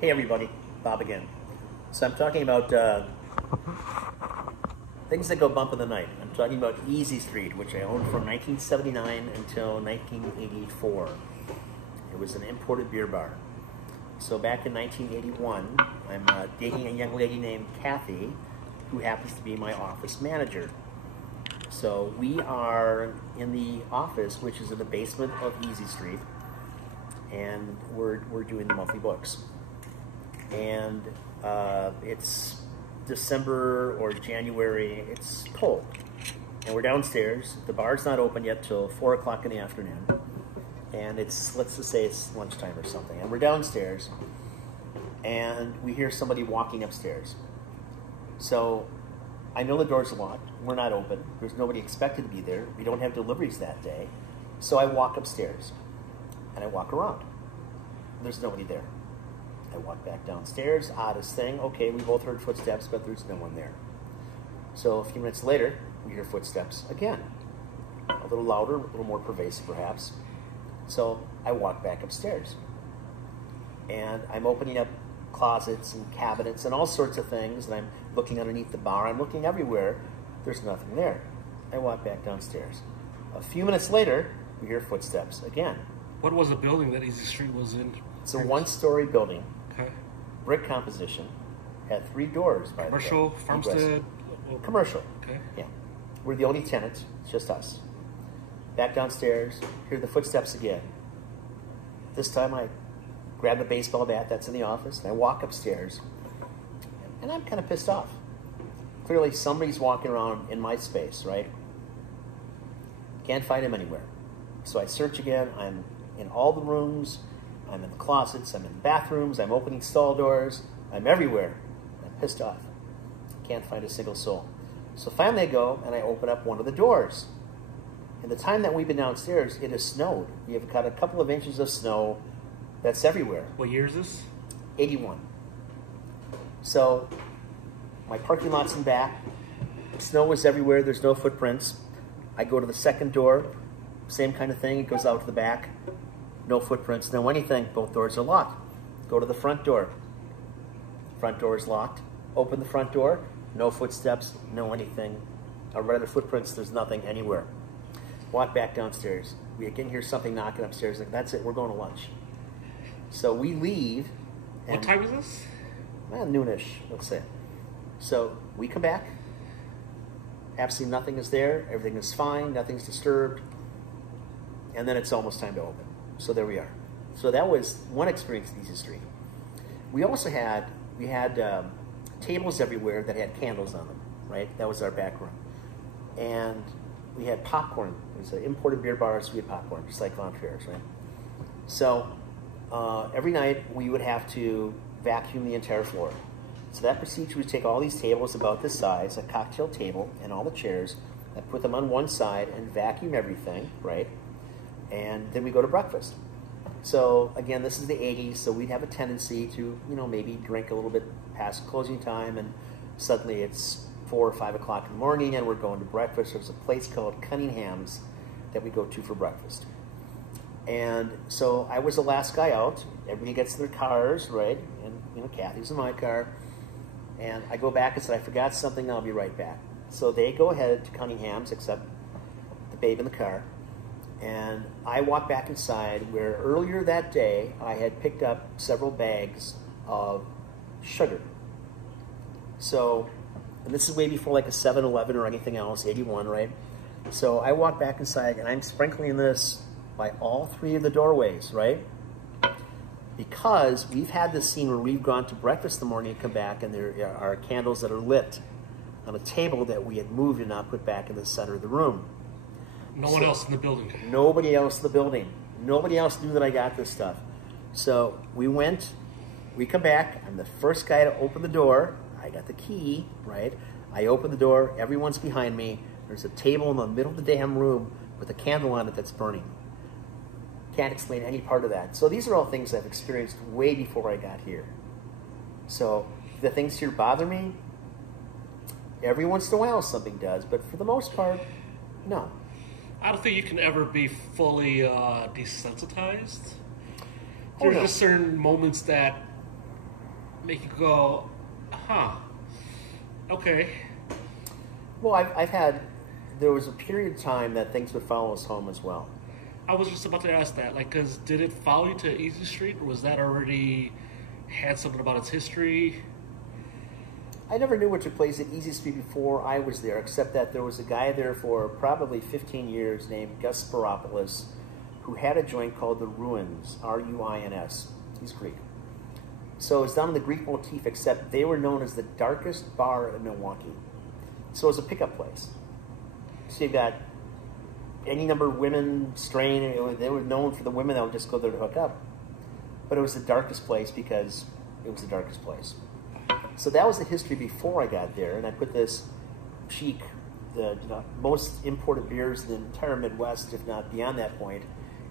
Hey everybody, Bob again. So I'm talking about things that go bump in the night. I'm talking about Easy Street, which I owned from 1979 until 1984. It was an imported beer bar. So back in 1981, I'm dating a young lady named Kathy, who happens to be my office manager. So we are in the office, which is in the basement of Easy Street, and we're doing the monthly books. And it's December or January, it's cold. And we're downstairs, the bar's not open yet till 4 o'clock in the afternoon. And it's, let's just say it's lunchtime or something. And we're downstairs, and we hear somebody walking upstairs. So I know the doors are locked, we're not open, there's nobody expected to be there, we don't have deliveries that day. So I walk upstairs, and I walk around. There's nobody there. I walk back downstairs, oddest thing, okay, we both heard footsteps, but there's no one there. So a few minutes later, we hear footsteps again. A little louder, a little more pervasive perhaps. So I walk back upstairs. And I'm opening up closets and cabinets and all sorts of things, and I'm looking underneath the bar, I'm looking everywhere, there's nothing there. I walk back downstairs. A few minutes later, we hear footsteps again. What was the building that Easy Street was in? It's a one-story building. Okay. Brick composition, had 3 doors by Commercial, the way. farmstead? Commercial. Okay. Yeah. We're the only tenants, it's just us. Back downstairs, hear the footsteps again. This time I grab the baseball bat that's in the office, and I walk upstairs, and I'm kind of pissed off. Clearly somebody's walking around in my space, right? Can't find him anywhere. So I search again, I'm in all the rooms, I'm in the closets, I'm in the bathrooms, I'm opening stall doors, I'm everywhere. I'm pissed off. Can't find a single soul. So finally I go and I open up one of the doors. In the time that we've been downstairs, it has snowed. We have got a couple of inches of snow that's everywhere. What year is this? 81. So my parking lot's in back. Snow is everywhere, there's no footprints. I go to the second door, same kind of thing, it goes out to the back. No footprints, no anything, both doors are locked. Go to the front door. Front door is locked. Open the front door, no footsteps, no anything. Or rather footprints, there's nothing anywhere. Walk back downstairs. We again hear something knocking upstairs, like that's it, we're going to lunch. So we leave. And, what time is this? well, noonish, let's say. So we come back, absolutely nothing is there, everything is fine, nothing's disturbed, and then it's almost time to open. So there we are. So that was one experience at Easy Street. We also had, tables everywhere that had candles on them, right? That was our back room. And we had popcorn. It was an imported beer bar, so we had popcorn, just like Von Fairs, right? So every night we would have to vacuum the entire floor. So that procedure would take all these tables about this size, a cocktail table, and all the chairs, and put them on one side and vacuum everything, right? And then we go to breakfast. So again, this is the 80s, so we'd have a tendency to, maybe drink a little bit past closing time, and suddenly it's 4 or 5 o'clock in the morning and we're going to breakfast. There's a place called Cunningham's that we go to for breakfast. And so I was the last guy out. Everybody gets in their cars, right? And Kathy's in my car. And I go back and said, I forgot something, I'll be right back. So they go ahead to Cunningham's, except the babe in the car. And I walk back inside where earlier that day I had picked up several bags of sugar. So, and this is way before like a 7-Eleven or anything else, 81, right? So I walk back inside and I'm sprinkling this by all 3 of the doorways, right? Because we've had this scene where we've gone to breakfast in the morning and come back and there are candles that are lit on a table that we had moved and not put back in the center of the room. No one else in the building. Nobody else in the building. Nobody else knew that I got this stuff. So we come back, I'm the first guy to open the door. I got the key, right? I open the door, everyone's behind me. There's a table in the middle of the damn room with a candle on it that's burning. Can't explain any part of that. So these are all things I've experienced way before I got here. So the things here bother me. Every once in a while something does, but for the most part, no. I don't think you can ever be fully desensitized. There's just certain moments that make you go, huh, okay. Well, I've had, there was a period of time that things would follow us home as well. I was just about to ask that, like, cause did it follow you to Easy Street, or was that already had something about its history? I never knew what took place at Easy Street before I was there, except that there was a guy there for probably 15 years named Ghostbar, who had a joint called the Ruins, R-U-I-N-S. He's Greek. So it's done in the Greek motif, except they were known as the darkest bar in Milwaukee. So it was a pickup place. So you've got any number of women straying. They were known for the women that would just go there to hook up. But it was the darkest place because it was the darkest place. So that was the history before I got there. And I put this cheek, the most imported beers in the entire Midwest, if not beyond that point.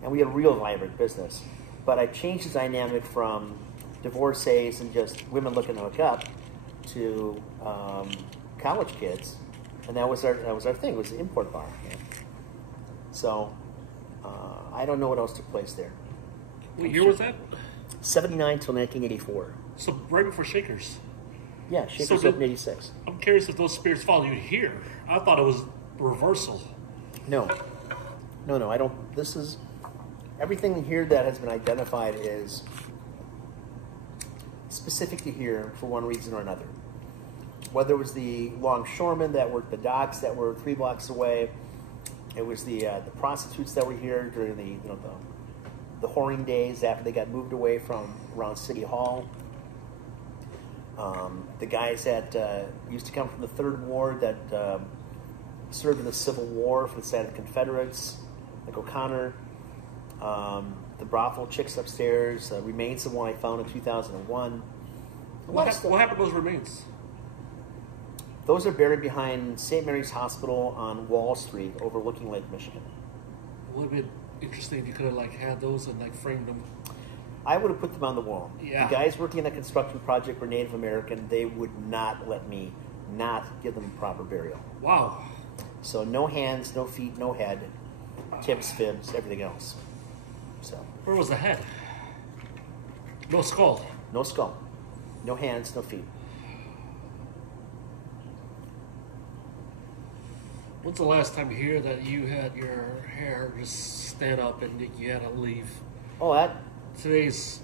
And we had a real vibrant business. But I changed the dynamic from divorcees and just women looking to hook up to college kids. And that was our thing. It was an import bar. Yeah. So I don't know what else took place there. What year was that? 79 till 1984. So right before Shakers. Yeah, Shakers opened in 86. I'm curious if those spirits follow you here. I thought it was reversal. No, I don't. This is, everything here that has been identified is specific to here for one reason or another. Whether it was the longshoremen that worked the docks that were 3 blocks away, it was the prostitutes that were here during the whoring days after they got moved away from around City Hall. The guys that used to come from the Third Ward that served in the Civil War for the side of the Confederates, like O'Connor. The brothel chicks upstairs, remains of one I found in 2001. What happened to those remains? Those are buried behind St. Mary's Hospital on Wall Street, overlooking Lake Michigan. Would have been interesting if you could have had those and framed them. I would have put them on the wall. Yeah. The guys working on that construction project were Native American. They would not let me not give them proper burial. Wow. So no hands, no feet, no head, tips, fibs, everything else. So where was the head? No skull. No skull. No hands, no feet. When's the last time you hear that you had your hair just stand up and you had to leave? Oh, that... Today's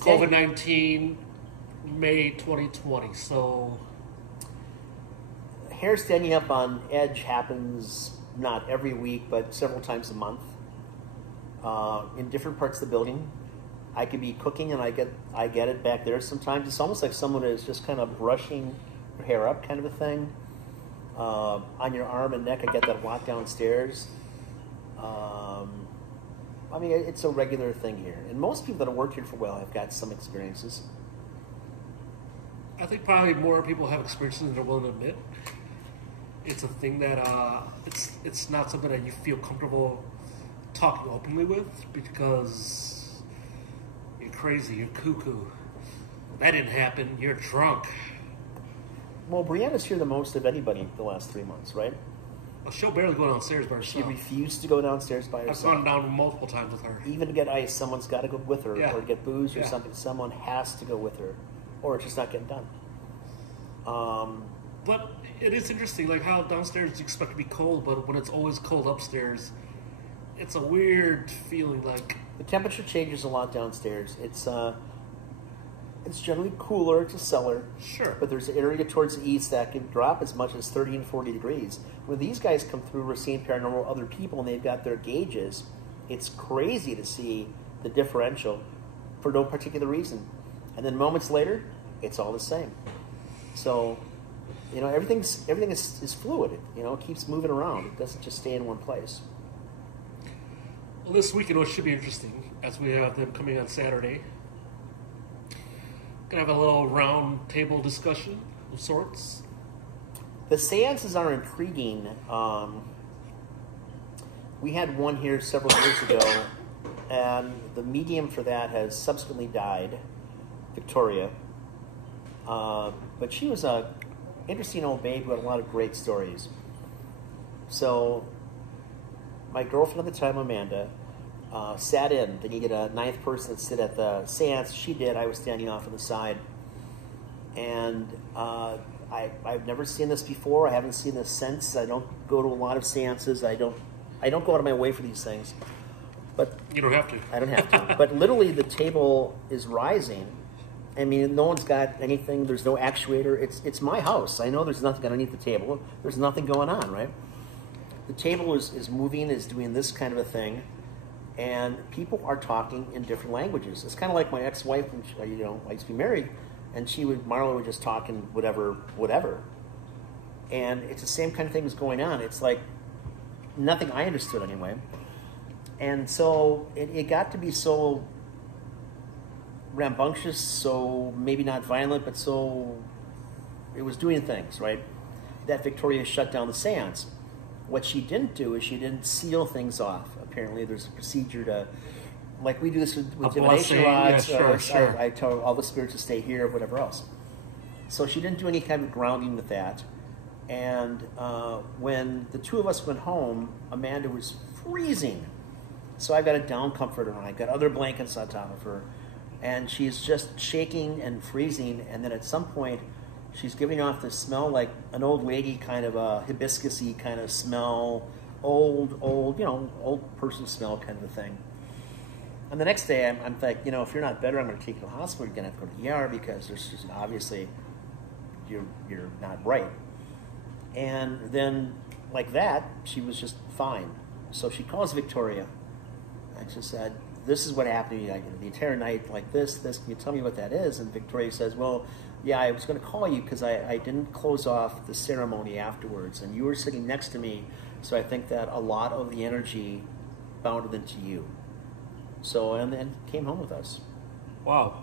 COVID-19, May 2020, so... Hair standing up on edge happens not every week, but several times a month. In different parts of the building. I could be cooking and I get it back there sometimes. It's almost like someone is just kind of brushing your hair up kind of a thing. On your arm and neck, I get that a lot downstairs. I mean, it's a regular thing here. And most people that have worked here for a while have got some experiences. I think probably more people have experiences than they're willing to admit. It's a thing that it's not something that you feel comfortable talking openly with because you're crazy, you're cuckoo. That didn't happen, you're drunk. Well, Brianna's here the most of anybody the last 3 months, right? Well, she'll barely go downstairs by herself. She refused to go downstairs by herself. I've gone down multiple times with her. Even to get ice, someone's got to go with her, Yeah. or to get booze or Yeah. something. Someone has to go with her, or it's just not getting done. But it is interesting, how downstairs you expect to be cold, but when it's always cold upstairs, it's a weird feeling. The temperature changes a lot downstairs. It's generally cooler. It's a cellar. Sure. But there's an area towards the east that can drop as much as 30 and 40 degrees. When these guys come through, we're seeing paranormal other people, and they've got their gauges. It's crazy to see the differential for no particular reason. And then moments later, it's all the same. So, everything is fluid. It keeps moving around. It doesn't just stay in one place. Well, this weekend, what should be interesting, as we have them coming on Saturday, gonna have a little round table discussion of sorts. The seances are intriguing. We had one here several years ago, and the medium for that has subsequently died, Victoria. But she was a interesting old babe who had a lot of great stories. So my girlfriend at the time, Amanda, sat in. They needed a ninth person to sit at the seance. She did. I was standing off on the side. And I've never seen this before. I haven't seen this since. I don't go to a lot of seances. I don't go out of my way for these things. But you don't have to. I don't have to. But literally, the table is rising. I mean, no one's got anything. There's no actuator. It's my house. I know there's nothing underneath the table. There's nothing going on, right? The table is moving, is doing this kind of a thing, and people are talking in different languages. It's kind of like my ex-wife, when she, I used to be married, and Marla would just talk in whatever. And it's the same kind of thing that's going on. It's like nothing I understood anyway. And so it got to be so rambunctious, so maybe not violent, but so it was doing things, right? That Victoria shut down the seance. What she didn't do is she didn't seal things off. Apparently there's a procedure to, like we do this with divination rods. Yeah, sure. I tell all the spirits to stay here, or whatever else. So she didn't do any kind of grounding with that. And when the two of us went home, Amanda was freezing. So I got a down comforter on. I got other blankets on top of her. And she's just shaking and freezing. And then at some point, she's giving off this smell like an old lady, kind of a hibiscus-y kind of smell. Old person smell kind of a thing. And the next day, I'm like, if you're not better, I'm going to take you to the hospital. You're going to have to go to the ER because there's just obviously you're not right. And then, like that, she was just fine. So she calls Victoria. And she said, this is what happened to me the entire night, like this. Can you tell me what that is? And Victoria says, well, yeah, I was going to call you because I didn't close off the ceremony afterwards. And you were sitting next to me, so I think that a lot of the energy bounded into you. So, and then came home with us. Wow.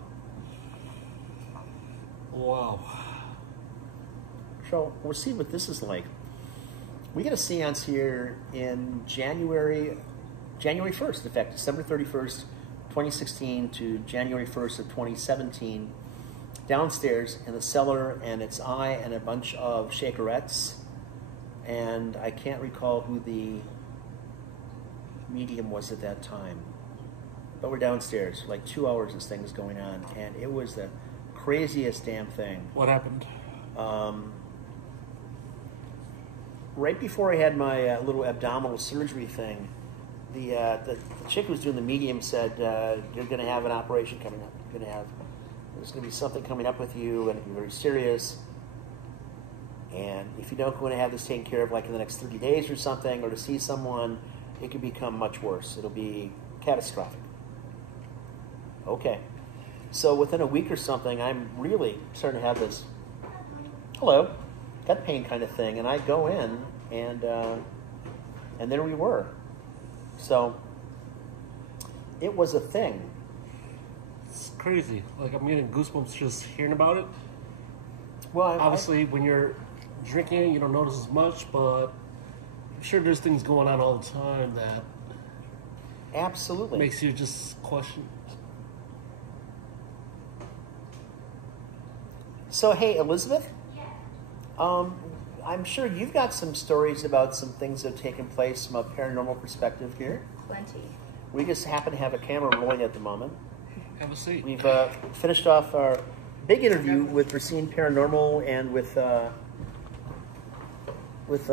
So we'll see what this is like. We get a seance here in January 1st, in fact, December 31st, 2016 to January 1st of 2017, downstairs in the cellar, and it's I and a bunch of shakerettes, and I can't recall who the medium was at that time. But we're downstairs, like 2 hours this thing is going on, and it was the craziest damn thing. What happened? Right before I had my little abdominal surgery thing, the chick who was doing the medium said, you're going to have an operation coming up. There's going to be something coming up with you, and it'll be very serious. And if you don't go and have this taken care of like in the next 30 days or something, or to see someone, it could become much worse. It'll be catastrophic. Okay. So within a week or something, I'm really starting to have this, gut pain kind of thing. And I go in, and there we were. So it was a thing. It's crazy. Like, I'm getting goosebumps just hearing about it. Well, obviously, when you're drinking, you don't notice as much, but I'm sure there's things going on all the time that absolutely makes you just question. So, hey, Elizabeth? I'm sure you've got some stories about some things that have taken place from a paranormal perspective here. Plenty. We just happen to have a camera rolling at the moment. Have a seat. We've finished off our big interview with Racine Paranormal and with a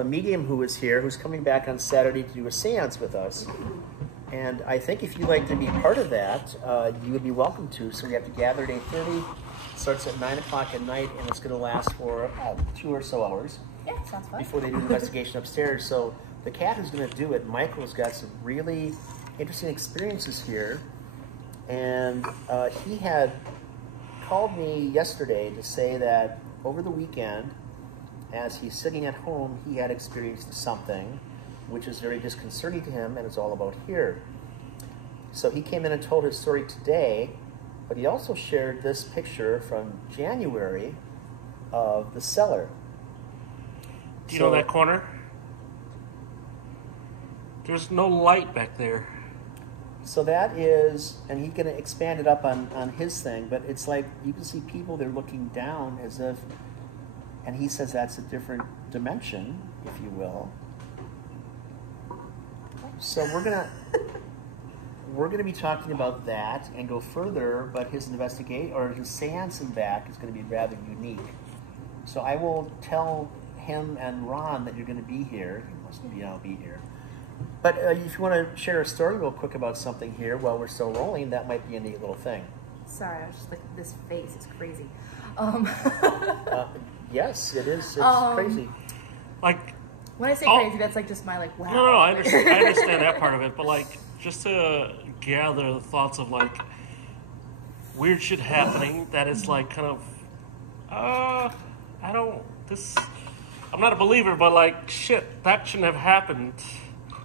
medium who is here, who's coming back on Saturday to do a seance with us. And I think if you'd like to be part of that, you would be welcome to. So we have to gather at 8:30. Starts at 9 o'clock at night, and it's going to last for 2 or so hours. Yeah, sounds fun. Before they do the investigation upstairs. So the cat who's going to do it, Michael's got some really interesting experiences here. And he had called me yesterday to say that over the weekend, as he's sitting at home, he had experienced something which is very disconcerting to him, and it's all about here. So he came in and told his story today, but he also shared this picture from January of the cellar. Do you know that corner? There's no light back there. So that is, and he's going to expand it up on his thing, but it's like you can see people, they're looking down as if, and he says that's a different dimension, if you will. So we're we're going to be talking about that and go further, but his seance in back is going to be rather unique. So I will tell him and Ron that you're going to be here. He must be here. But if you want to share a story real quick about something here while we're still rolling, that might be a neat little thing. Sorry, I was just like, this face is crazy. Yes, it is. It's crazy. Like, when I say crazy, that's like just my like, wow. No, I understand that part of it, but like, just to gather the thoughts of like weird shit happening that is like kind of, I'm not a believer, but like, shit, that shouldn't have happened.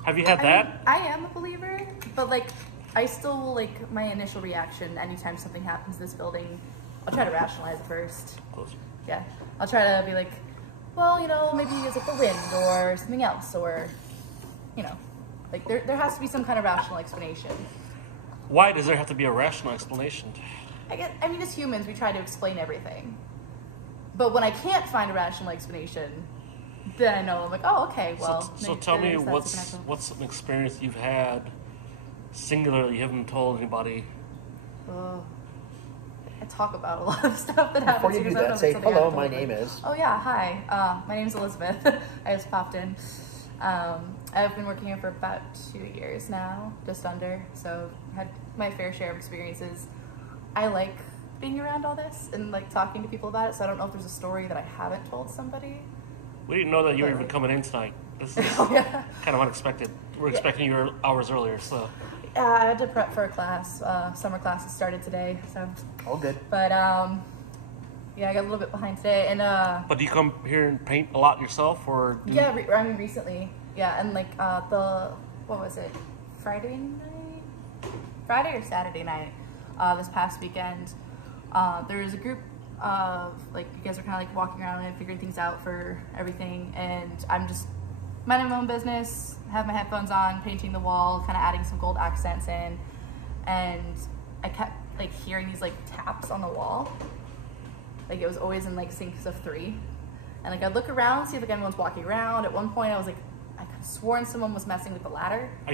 Have you had that? I am a believer, but like, I still like my initial reaction anytime something happens in this building. I'll try to rationalize it first. Closer. Yeah, I'll try to be like, well, you know, maybe it's like the wind or something else, or, you know, like there has to be some kind of rational explanation. Why does there have to be a rational explanation? I mean, as humans, we try to explain everything. But when I can't find a rational explanation, then I know, I'm like, oh, okay, well. So tell me what's an experience you've had singularly you haven't told anybody? I talk about a lot of stuff that happens. Before you do that, say, hello, my name is. Oh, yeah, hi. My name's Elizabeth. I just popped in. I've been working here for about 2 years now, just under. So I've had my fair share of experiences. I like being around all this and like talking to people about it. So I don't know if there's a story that I haven't told somebody. We didn't know that you were even coming in tonight. This is kind of unexpected. We're expecting you hours earlier, so. I had to prep for a class. Summer classes started today, so. All good. But yeah, I got a little bit behind today, and. But do you come here and paint a lot yourself, or? Yeah, I mean recently, yeah, and like what was it, Friday or Saturday night, this past weekend. There was a group of like, you guys are kind of like walking around and figuring things out for everything, and I'm just minding my own business, have my headphones on, painting the wall, kind of adding some gold accents in, and I kept like hearing these like taps on the wall. Like it was always in like syncs of 3, and like I'd look around, see if like everyone's walking around. At one point, I was like, I could have sworn someone was messing with the ladder. Are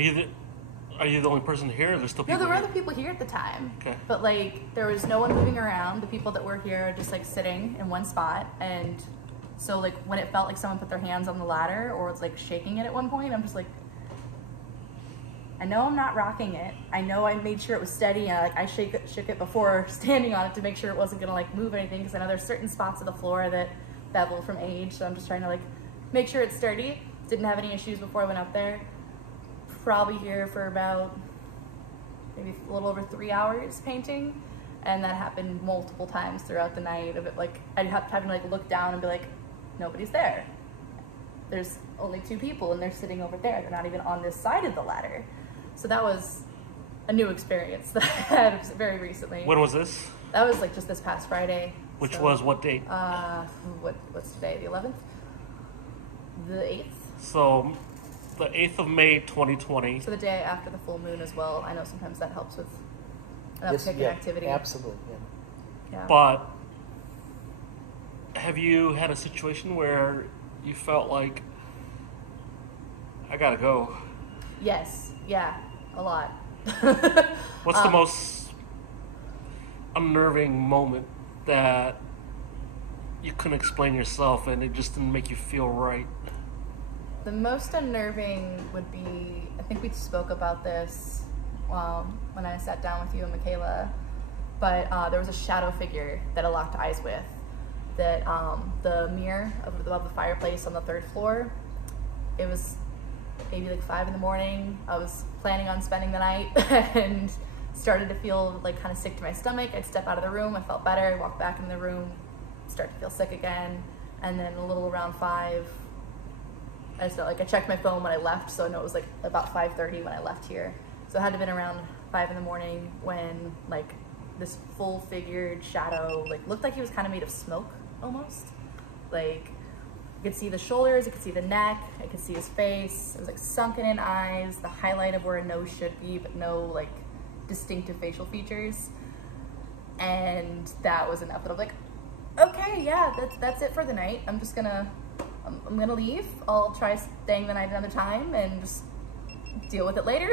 you the only person here, or there's still people No, there were here? other people here at the time. Okay. But like there was no one moving around. The people that were here are just like sitting in one spot, and so like when it felt like someone put their hands on the ladder or was like shaking it at one point, I'm just like, I know I'm not rocking it. I know I made sure it was steady, and I shook it before standing on it to make sure it wasn't gonna like move anything, because I know there's certain spots of the floor that bevel from age, so I'm just trying to like make sure it's sturdy. Didn't have any issues before I went up there. Probably here for about maybe a little over 3 hours painting, and that happened multiple times throughout the night. Of it, like I'd have to like look down and be like, nobody's there. There's only 2 people, and they're sitting over there. They're not even on this side of the ladder. So that was a new experience that I had very recently. When was this? That was like just this past Friday. Which was what date? What's today? The 11th? The 8th? So, the 8th of May, 2020. So the day after the full moon as well. I know sometimes that helps with an uptick in activity. Absolutely. Yeah. But have you had a situation where you felt like, I gotta go? Yes. Yeah. A lot. What's the most unnerving moment that you couldn't explain yourself and it just didn't make you feel right? The most unnerving would be, I think we spoke about this when I sat down with you and Michaela, but there was a shadow figure that I locked eyes with, that the mirror above the fireplace on the 3rd floor, it was maybe like 5 in the morning. I was planning on spending the night and started to feel like kind of sick to my stomach. I'd step out of the room, I felt better, I walked back in the room, start to feel sick again, and then a little around 5, I just felt like I checked my phone when I left, so I know it was like about 5:30 when I left here. So it had to have been around 5 in the morning when like this full-figured shadow, like looked like he was kind of made of smoke almost. Like I could see the shoulders, I could see the neck, I could see his face. It was like sunken in eyes, the highlight of where a nose should be, but no like distinctive facial features. And that was enough that I was like, okay, yeah, that's it for the night. I'm gonna leave. I'll try staying the night another time and just deal with it later.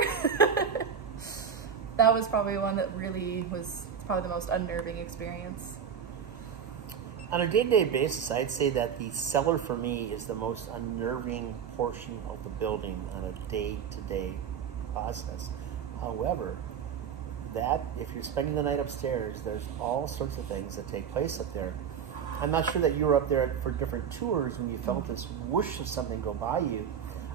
that was probably one that really was probably the most unnerving experience. On a day-to-day basis, I'd say that the cellar for me is the most unnerving portion of the building on a day-to-day process. However, that if you're spending the night upstairs, there's all sorts of things that take place up there. I'm not sure that you were up there for different tours when you felt this whoosh of something go by you.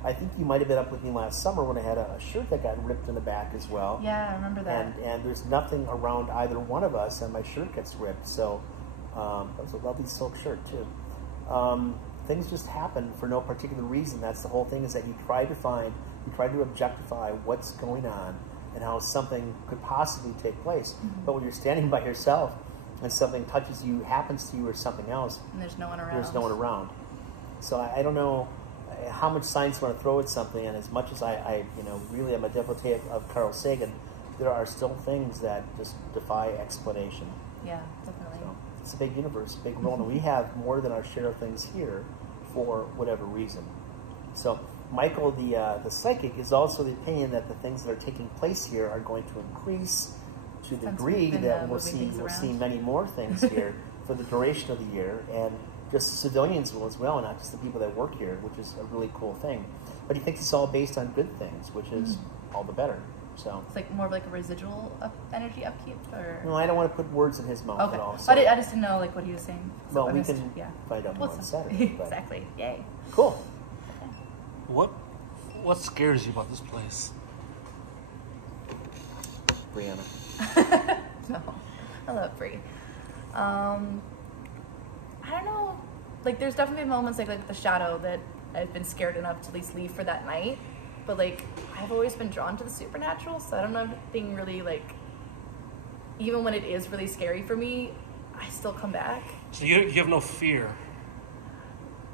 I think you might have been up with me last summer when I had a shirt that got ripped in the back as well. Yeah, I remember that. And there's nothing around either one of us, and my shirt gets ripped. So that was a lovely silk shirt too. Things just happen for no particular reason. That's the whole thing, is that you try to objectify what's going on and how something could possibly take place. But when you're standing by yourself and something touches you, happens to you, or something else, and there's no one around. There's no one around. So I don't know how much science you want to throw at something, and as much as I really am a devotee of Carl Sagan, there are still things that just defy explanation. Yeah, definitely. So it's a big universe, big world, and we have more than our share of things here for whatever reason. So Michael, the psychic, is also the opinion that the things that are taking place here are going to increase to the degree that we'll see many more things here for the duration of the year, and just civilians will as well, not just the people that work here, which is a really cool thing. But he thinks it's all based on good things, which is all the better. So it's like more of like a residual energy upkeep, or no, I don't want to put words in his mouth at all. So. I just didn't know like what he was saying. So well, we can find out more on Saturday. Exactly. Yay. Cool. Okay. What scares you about this place? Brianna. No, I love Brie. I don't know. Like, there's definitely moments like the shadow that I've been scared enough to at least leave for that night. But like, I've always been drawn to the supernatural, so I don't know if anything really like. Even when it is really scary for me, I still come back. So you have no fear.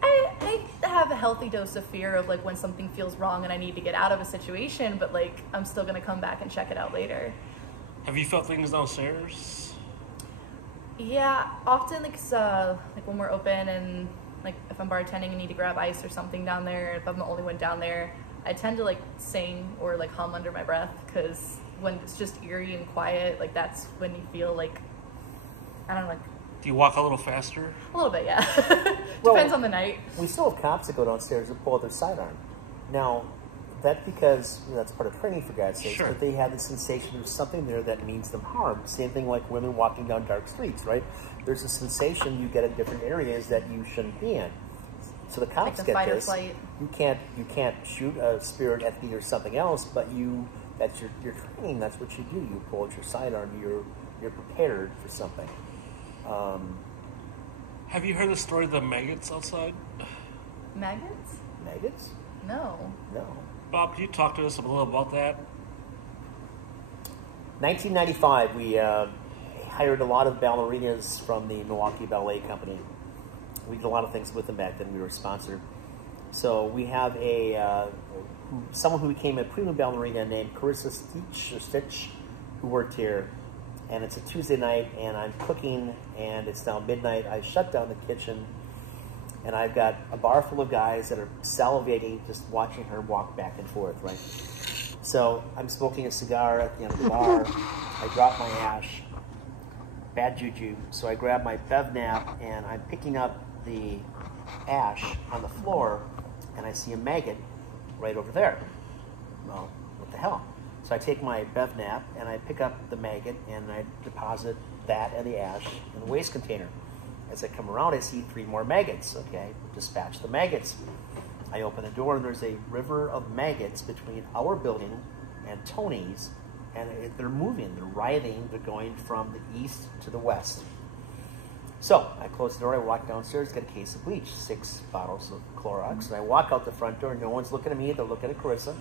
I have a healthy dose of fear of like when something feels wrong and I need to get out of a situation, but like I'm still gonna come back and check it out later. Have you felt things downstairs? Yeah, often like when we're open and like if I'm bartending and need to grab ice or something down there, if I'm the only one down there, I tend to like sing or like hum under my breath, because when it's just eerie and quiet, like that's when you feel like, I don't know, like. Do you walk a little faster? A little bit, yeah. Depends on the night. We still have cops that go downstairs and pull out their sidearm. Now, that's because that's part of training, for God's sake. Sure. But they have the sensation there's something there that means them harm. Same thing like women walking down dark streets, right? There's a sensation you get in different areas that you shouldn't be in. So the cops like the get fight this. Or flight. You can't shoot a spirit at me or something else, but that's your training. That's what you do. You pull out your sidearm. You're prepared for something. Have you heard the story of the maggots outside? Maggots? Maggots? No. No. Bob, can you talk to us a little about that? 1995, we hired a lot of ballerinas from the Milwaukee Ballet Company. We did a lot of things with them back then. We were sponsored. So we have someone who became a prima ballerina named Carissa Stitch, who worked here. And it's a Tuesday night, and I'm cooking, and it's now midnight. I shut down the kitchen, and I've got a bar full of guys that are salivating just watching her walk back and forth, right? So I'm smoking a cigar at the end of the bar. I drop my ash. Bad juju. So I grab my bev nap, and I'm picking up the ash on the floor, and I see a maggot right over there. Well, what the hell? So I take my bev nap and I pick up the maggot and I deposit that and the ash in the waste container. As I come around, I see 3 more maggots. Okay, dispatch the maggots. I open the door and there's a river of maggots between our building and Tony's, and they're moving, they're writhing, they're going from the east to the west. So I close the door, I walk downstairs, get a case of bleach, 6 bottles of Clorox, and I walk out the front door. No one's looking at me, they're looking at Carissa.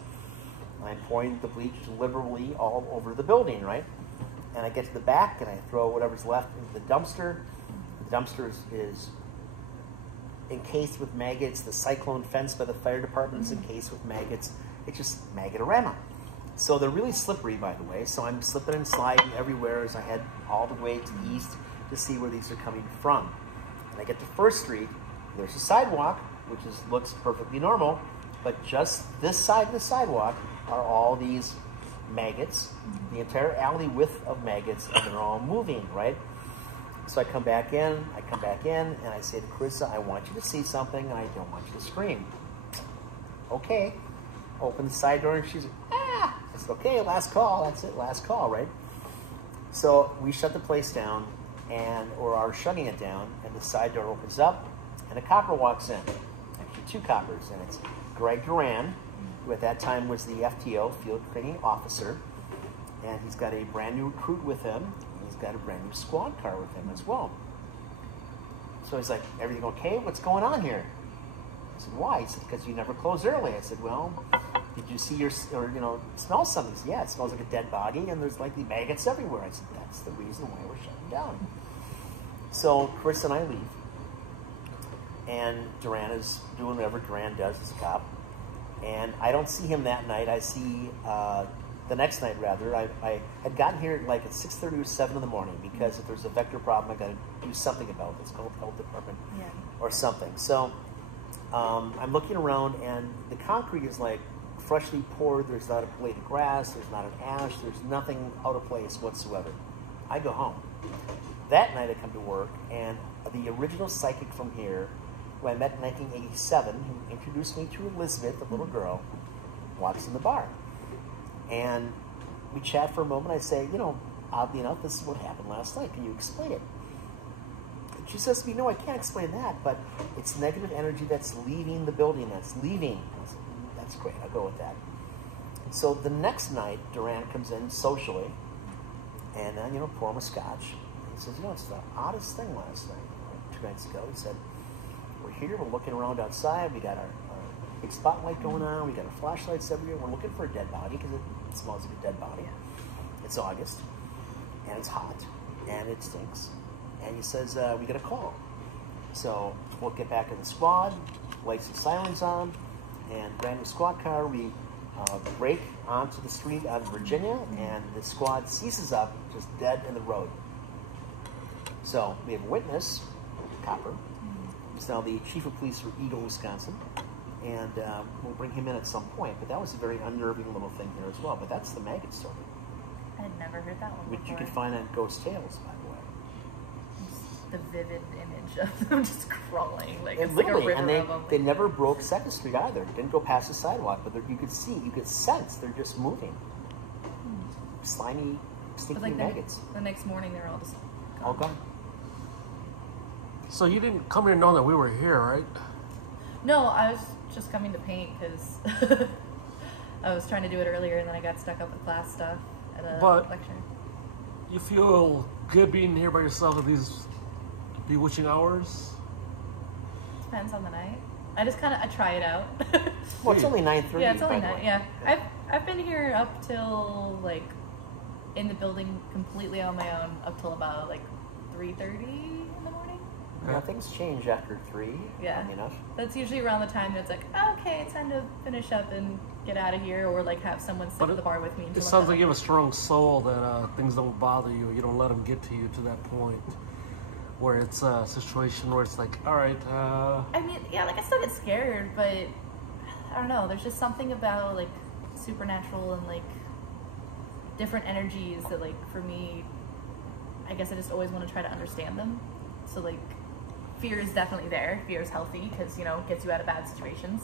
I'm pouring the bleach liberally all over the building, right? And I get to the back and I throw whatever's left into the dumpster. The dumpster is encased with maggots. The cyclone fence by the fire department is encased with maggots. It's just maggotorama. So they're really slippery, by the way. So I'm slipping and sliding everywhere as I head all the way to the east to see where these are coming from. And I get to First Street. There's a sidewalk, which looks perfectly normal. But just this side of the sidewalk are all these maggots, the entire alley width of maggots, and they're all moving, right? So I come back in, and I say to Carissa, I want you to see something, I don't want you to scream. Okay. Open the side door, and she's like, ah! I said, okay, last call, that's it, last call, right? So we shut the place down, or are shutting it down, and the side door opens up, and a copper walks in. Actually, two coppers, and it's Greg Duran, who at that time was the FTO, Field Training Officer, and he's got a brand new recruit with him, and he's got a brand new squad car with him as well. So he's like, everything okay? What's going on here? I said, why? He said, because you never close early. I said, well, did you see smell something? He said, yeah, it smells like a dead body, and there's likely maggots everywhere. I said, that's the reason why we're shutting down. So Chris and I leave, and Duran is doing whatever Duran does as a cop, and I don't see him that night. I see the next night, rather. I had gotten here like at 6:30 or 7 in the morning, because if there's a vector problem, I got to do something about this. Call the health department or something. So I'm looking around, and the concrete is like freshly poured. There's not a blade of grass. There's not an ash. There's nothing out of place whatsoever. I go home. That night I come to work, and the original psychic from here, who I met in 1987, who introduced me to Elizabeth, the little girl, walks in the bar. And we chat for a moment. I say, oddly enough, this is what happened last night. Can you explain it? And she says to me, no, I can't explain that, but it's negative energy that's leaving the building, that's leaving. I said, that's great, I'll go with that. And so the next night, Duran comes in socially, and then, pour him a scotch. He says, it's the oddest thing last night, 2 nights ago. He said, we're here, we're looking around outside, we got our big spotlight going on, we got our flashlights everywhere, we're looking for a dead body, because it smells like a dead body. It's August, and it's hot, and it stinks. And he says, we got a call. So we'll get back in the squad, light some sirens on, and brand new squad car, we break onto the street on Virginia, and the squad ceases up, just dead in the road. So we have a witness, Copper. He's now the chief of police for Eagle, Wisconsin, and we'll bring him in at some point. But that was a very unnerving little thing here as well. But that's the maggot story. I had never heard that one Which before. you can find on Ghost Tales, by the way. The vivid image of them just crawling, like And it's like a literally, river and of them. they never broke 2nd Street either. Didn't go past the sidewalk, but you could sense they're just moving. Slimy, stinky But maggots. the next morning, they're all just All gone. So you didn't come here knowing that we were here, right? No, I was just coming to paint because I was trying to do it earlier, and then I got stuck up with class stuff at a lecture. You feel good being here by yourself at these bewitching hours? Depends on the night. I just I try it out. Well, it's only 9:30. Yeah, it's only by the 9. way. Yeah, I've been here up till like in the building completely on my own up till about like 3:30 in the morning. Yeah, things change after 3. Yeah. funny enough. That's usually around the time that it's like, oh, okay, it's time to finish up and get out of here, or like have someone sit at the bar with me. It sounds like you have a strong soul that things don't bother you. You don't let them get to you to that point where it's a situation where it's like, all right. I mean, yeah, like I still get scared, but I don't know. There's just something about like supernatural and like different energies that, like, for me, I guess I just always want to try to understand them. So like, fear is definitely there. Fear is healthy because, it gets you out of bad situations.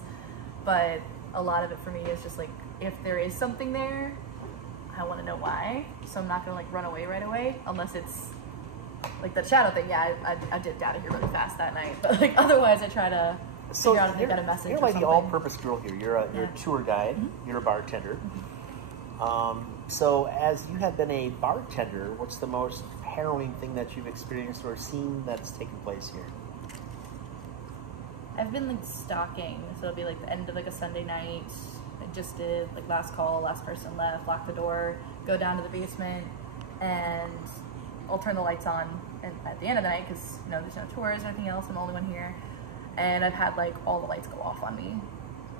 But a lot of it for me is just like, if there is something there, I want to know why. So I'm not going to like run away right away unless it's like that shadow thing. Yeah, I dipped out of here really fast that night. But like otherwise I try to figure out if they've got a message You're or like something. the all-purpose girl here. You're a tour guide. Mm-hmm. You're a bartender. So as you have been a bartender, what's the most harrowing thing that you've experienced or seen that's taken place here? I've been like stalking, so it'll be like the end of like a Sunday night. I just did like last call, last person left, lock the door, go down to the basement, and I'll turn the lights on and at the end of the night because there's no tours or anything else. I'm the only one here, and I've had like all the lights go off on me.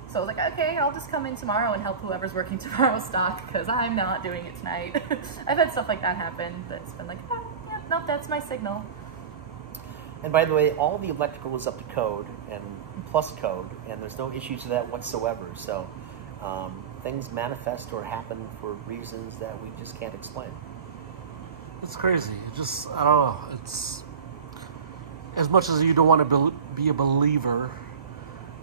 So I was like, okay, I'll just come in tomorrow and help whoever's working tomorrow stock because I'm not doing it tonight. I've had stuff like that happen that's been like, oh, yeah, nope, that's my signal. And by the way, all the electrical is up to code and plus code, and there's no issues with that whatsoever. So things manifest or happen for reasons that we just can't explain. It's crazy. Just, I don't know. It's, as much as you don't want to be a believer,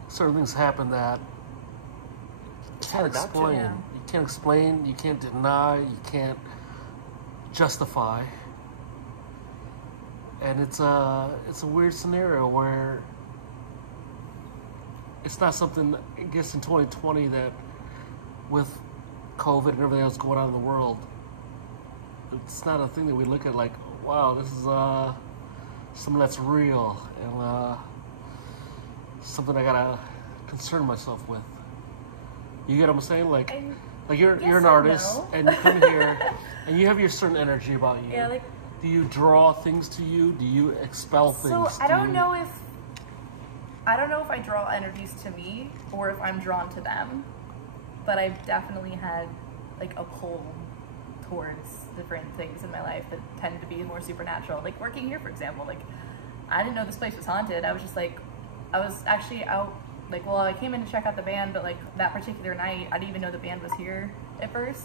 certain things happen that you can't explain. Yeah. You can't explain, you can't deny, you can't justify. And it's a weird scenario where it's not something, I guess, in 2020 that with COVID and everything else going on in the world, it's not a thing that we look at like, wow, this is something that's real and something I gotta concern myself with. You get what I'm saying? Like you're an artist and you come here and you have your certain energy about you. Yeah, like, do you draw things to you? Do you expel things? So I don't know if I draw energies to me or if I'm drawn to them, but I've definitely had like a pull towards different things in my life that tend to be more supernatural. Like working here, for example, like I didn't know this place was haunted. I was just like, I was actually out, like, well, I came in to check out the band, but like that particular night, I didn't even know the band was here at first.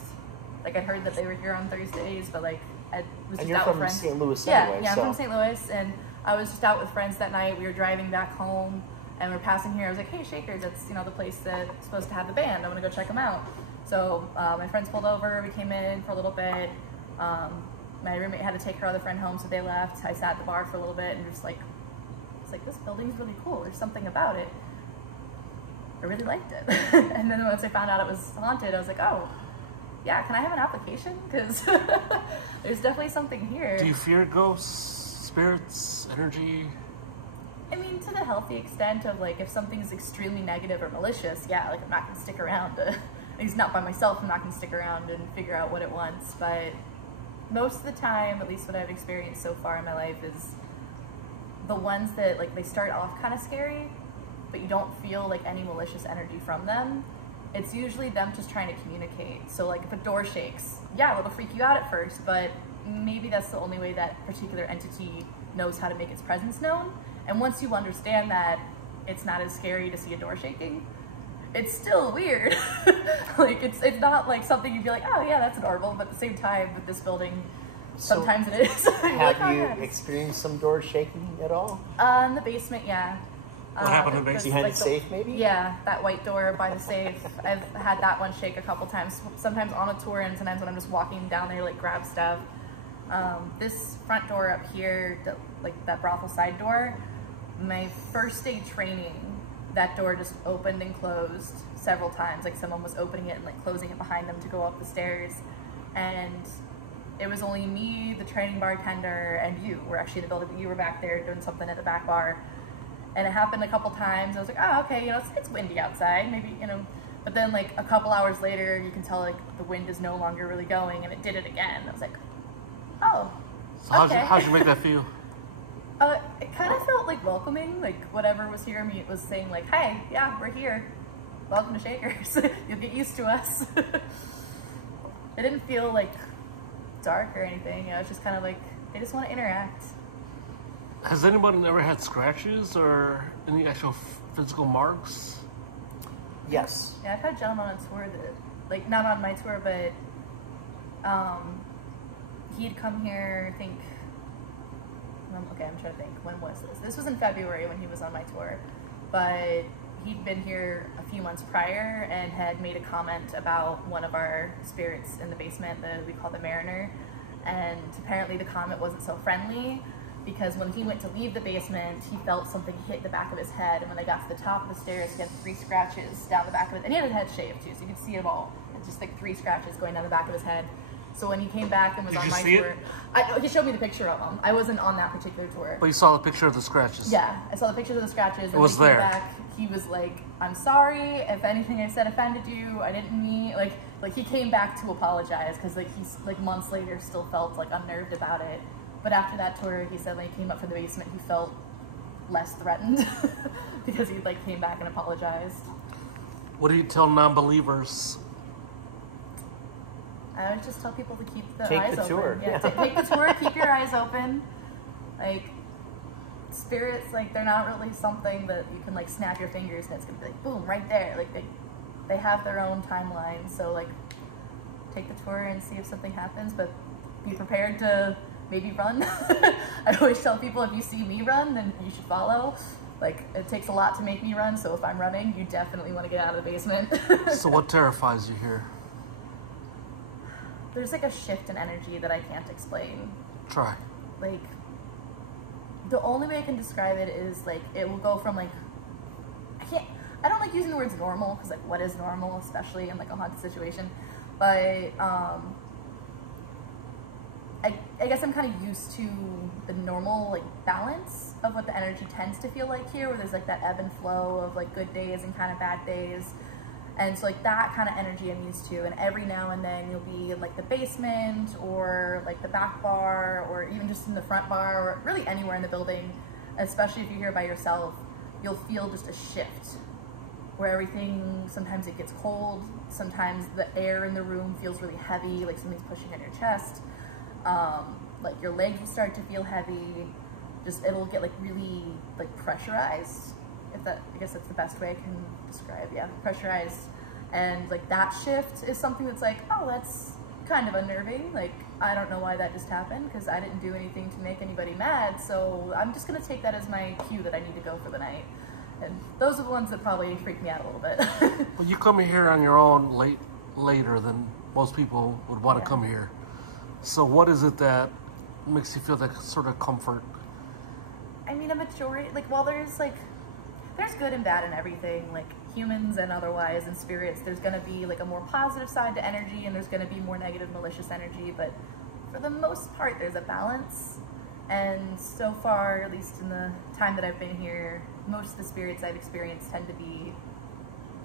Like I'd heard that they were here on Thursdays, but like I was just out with friends. And you're from St. Louis anyway. Yeah, I'm from St. Louis, and I was just out with friends that night. We were driving back home, and we're passing here. I was like, hey, Shakers, that's, the place that's supposed to have the band. I want to go check them out. So my friends pulled over. We came in for a little bit. My roommate had to take her other friend home, so they left. I sat at the bar for a little bit and just like, it's like, this building's really cool. There's something about it. I really liked it. And then once I found out it was haunted, I was like, oh, yeah, can I have an application? Because there's definitely something here. Do you fear ghosts, spirits, energy? I mean, to the healthy extent of like, if something's extremely negative or malicious, yeah, like I'm not gonna stick around. At least not by myself, I'm not gonna stick around and figure out what it wants. But most of the time, at least what I've experienced so far in my life, is the ones that like they start off kind of scary, but you don't feel like any malicious energy from them. It's usually them just trying to communicate. So like if a door shakes, yeah, it'll freak you out at first, but maybe that's the only way that particular entity knows how to make its presence known. And once you understand that it's not as scary to see a door shaking, it's still weird. Like it's not like something you'd be like, oh yeah, that's normal, but at the same time with this building, sometimes it is. Have you experienced some doors shaking at all? In the basement, yeah. What happened in the basement? Behind the safe, maybe? Yeah, that white door by the safe. I've had that one shake a couple times, sometimes on a tour and sometimes when I'm just walking down there, like grab stuff. This front door up here, like that brothel side door, my first day training, that door just opened and closed several times. Like someone was opening it and like closing it behind them to go up the stairs. And it was only me, the training bartender, and you were actually in the building. You were back there doing something at the back bar. And it happened a couple times. I was like, oh, okay, it's windy outside, maybe, But then like a couple hours later, you can tell like the wind is no longer really going, and it did it again. I was like, oh, So okay. how'd you make that feel? It kind of felt like welcoming, like whatever was here, it was saying like, hey, yeah, we're here. Welcome to Shakers. You'll get used to us. It didn't feel like dark or anything. It was just kind of like, they just want to interact. Has anybody ever had scratches or any actual physical marks? Yes. Yeah, I've had a gentleman on tour that, like, not on my tour, but he'd come here, I think, okay, I'm trying to think, when was this? This was in February when he was on my tour, but he'd been here a few months prior and had made a comment about one of our spirits in the basement that we call the Mariner, and apparently the comment wasn't so friendly, because when he went to leave the basement, he felt something hit the back of his head, and when they got to the top of the stairs, he had 3 scratches down the back of it, and he had his head shaved too, so you could see it all. It's just like 3 scratches going down the back of his head. So when he came back and was on my tour, he showed me the picture of them. I wasn't on that particular tour. But you saw the picture of the scratches? Yeah, I saw the pictures of the scratches. It was there. Back, he was like, I'm sorry if anything I said offended you. I didn't mean, like he came back to apologize because like he's like months later still felt like unnerved about it. But after that tour, he said when he came up from the basement, he felt less threatened because he like came back and apologized. What do you tell non-believers? I would just tell people to keep their Take eyes the open. tour. Yeah, take the tour, keep your eyes open. Like, spirits, like, they're not really something that you can, like, snap your fingers and it's gonna be like, boom, right there. Like, they have their own timeline. So like, take the tour and see if something happens, but be prepared to maybe run. I always tell people, if you see me run, then you should follow. Like, it takes a lot to make me run, so if I'm running, you definitely want to get out of the basement. So what terrifies you here? There's like a shift in energy that I can't explain. Try. Like, the only way I can describe it is like, it will go from like, I don't like using the words normal, because like, what is normal, especially in like a haunted situation, but I guess I'm kind of used to the normal like balance of what the energy tends to feel like here, where there's like that ebb and flow of like good days and kind of bad days. And so like that kind of energy I'm used to, and every now and then you'll be in like the basement or like the back bar or even just in the front bar or really anywhere in the building, especially if you're here by yourself, you'll feel just a shift where everything, sometimes it gets cold, sometimes the air in the room feels really heavy, like something's pushing on your chest. Like your legs will start to feel heavy, just it'll get like really like pressurized. I guess that's the best way I can describe, yeah, pressurized. And like that shift is something that's like, oh, that's kind of unnerving. Like, I don't know why that just happened, because I didn't do anything to make anybody mad, so I'm just gonna take that as my cue that I need to go for the night. And those are the ones that probably freak me out a little bit. Well, you come here on your own later than most people would want to come here. So what is it that makes you feel that sort of comfort? I mean, a majority, like, well, there's good and bad in everything, like humans and otherwise, and spirits. There's going to be like a more positive side to energy, and there's going to be more negative, malicious energy, but for the most part, there's a balance. And so far, at least in the time that I've been here, most of the spirits I've experienced tend to be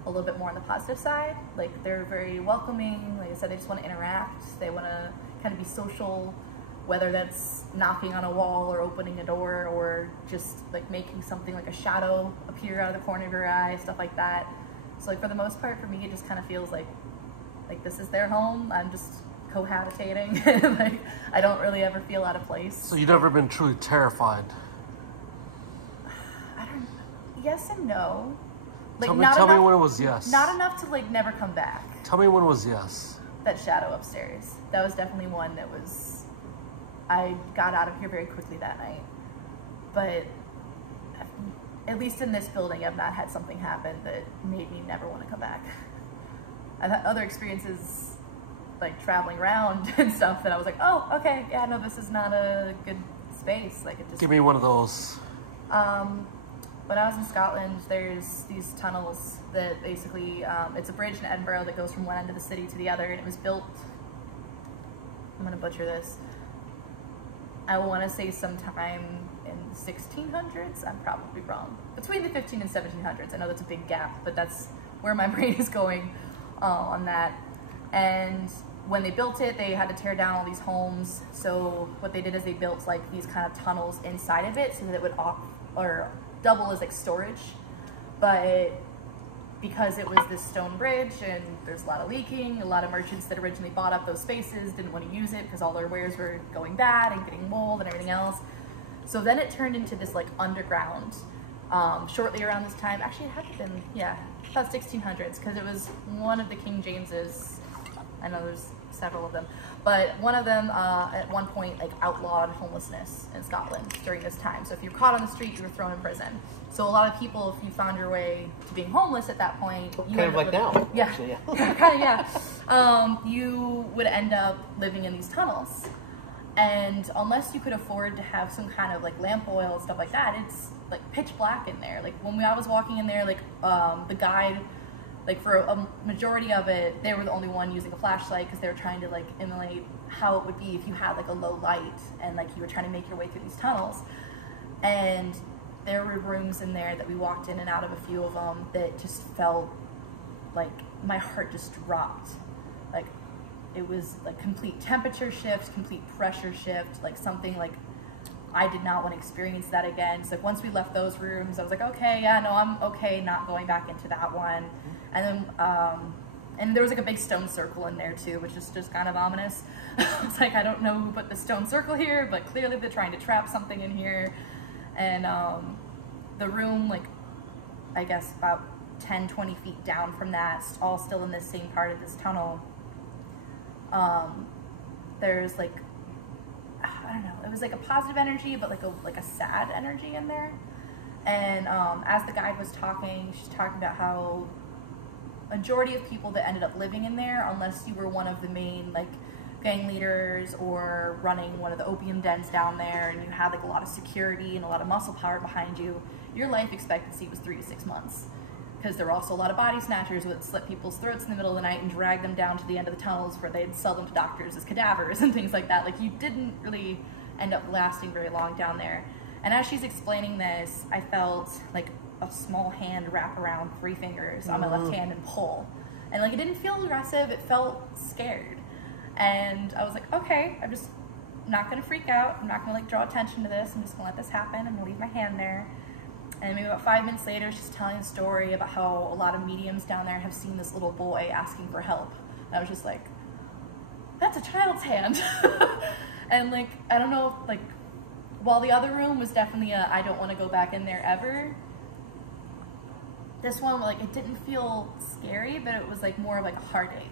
a little bit more on the positive side. Like, they're very welcoming. Like I said, they just want to interact. They want to kind of be social, whether that's knocking on a wall or opening a door or just like making something like a shadow appear out of the corner of your eye, stuff like that. So like, for the most part, for me, it just kind of feels like this is their home. I'm just cohabitating. Like, I don't really ever feel out of place. So you've never been truly terrified? Yes and no. Like, tell me when it was yes. Not enough to like never come back. Tell me when it was yes. That shadow upstairs. That was definitely one that was, I got out of here very quickly that night. But at least in this building, I've not had something happen that made me never want to come back. I've had other experiences, like traveling around and stuff, that I was like, oh, okay, yeah, no, this is not a good space. Like, it just... Give me one of those. When I was in Scotland, there's these tunnels that basically, it's a bridge in Edinburgh that goes from one end of the city to the other, and it was built, I'm gonna butcher this, I wanna say sometime in the 1600s, I'm probably wrong. Between the 15 and 1700s, I know that's a big gap, but that's where my brain is going on that. And when they built it, they had to tear down all these homes, so what they did is they built like these kind of tunnels inside of it so that it would double as like storage. But because it was this stone bridge and there's a lot of leaking, a lot of merchants that originally bought up those spaces didn't want to use it because all their wares were going bad and getting mold and everything else. So then it turned into this like underground, shortly around this time. Actually, it had to have been, yeah, about 1600s, because it was one of the King James's, I know there's several of them, but one of them at one point like outlawed homelessness in Scotland during this time. So if you were caught on the street, you were thrown in prison. So a lot of people, if you found your way to being homeless at that point, you kind of like now, yeah, actually, yeah. kind of, yeah. You would end up living in these tunnels, and unless you could afford to have some kind of like lamp oil and stuff like that, it's like pitch black in there. Like when I was walking in there, like the guide, like for a majority of it, they were the only one using a flashlight because they were trying to like emulate how it would be if you had like a low light and like you were trying to make your way through these tunnels. And there were rooms in there that we walked in and out of, a few of them, that just felt like my heart just dropped. Like it was like complete temperature shift, complete pressure shift, like something like I did not want to experience that again. So like once we left those rooms, I was like, okay, yeah, no, I'm okay not going back into that one. And then, and there was like a big stone circle in there too, which is just kind of ominous. It's like, I don't know who put the stone circle here, but clearly they're trying to trap something in here. And the room, like, I guess about 10, 20 feet down from that, all still in this same part of this tunnel, there's like, I don't know, it was like a positive energy, but like a sad energy in there. And as the guide was talking, she's talking about how majority of people that ended up living in there, unless you were one of the main like gang leaders or running one of the opium dens down there and you had like a lot of security and a lot of muscle power behind you, your life expectancy was 3 to 6 months. Because there were also a lot of body snatchers who would slit people's throats in the middle of the night and drag them down to the end of the tunnels where they'd sell them to doctors as cadavers and things like that. Like, you didn't really end up lasting very long down there. And as she's explaining this, I felt like a small hand wrap around 3 fingers on my left hand and pull. And like, it didn't feel aggressive, it felt scared. And I was like, okay, I'm just not gonna freak out. I'm not gonna like draw attention to this. I'm just gonna let this happen. I'm gonna leave my hand there. And maybe about 5 minutes later, she's telling a story about how a lot of mediums down there have seen this little boy asking for help. And I was just like, that's a child's hand. And like, I don't know, like, while the other room was definitely a, I don't want to go back in there ever, this one, like, it didn't feel scary, but it was like more of like a heartache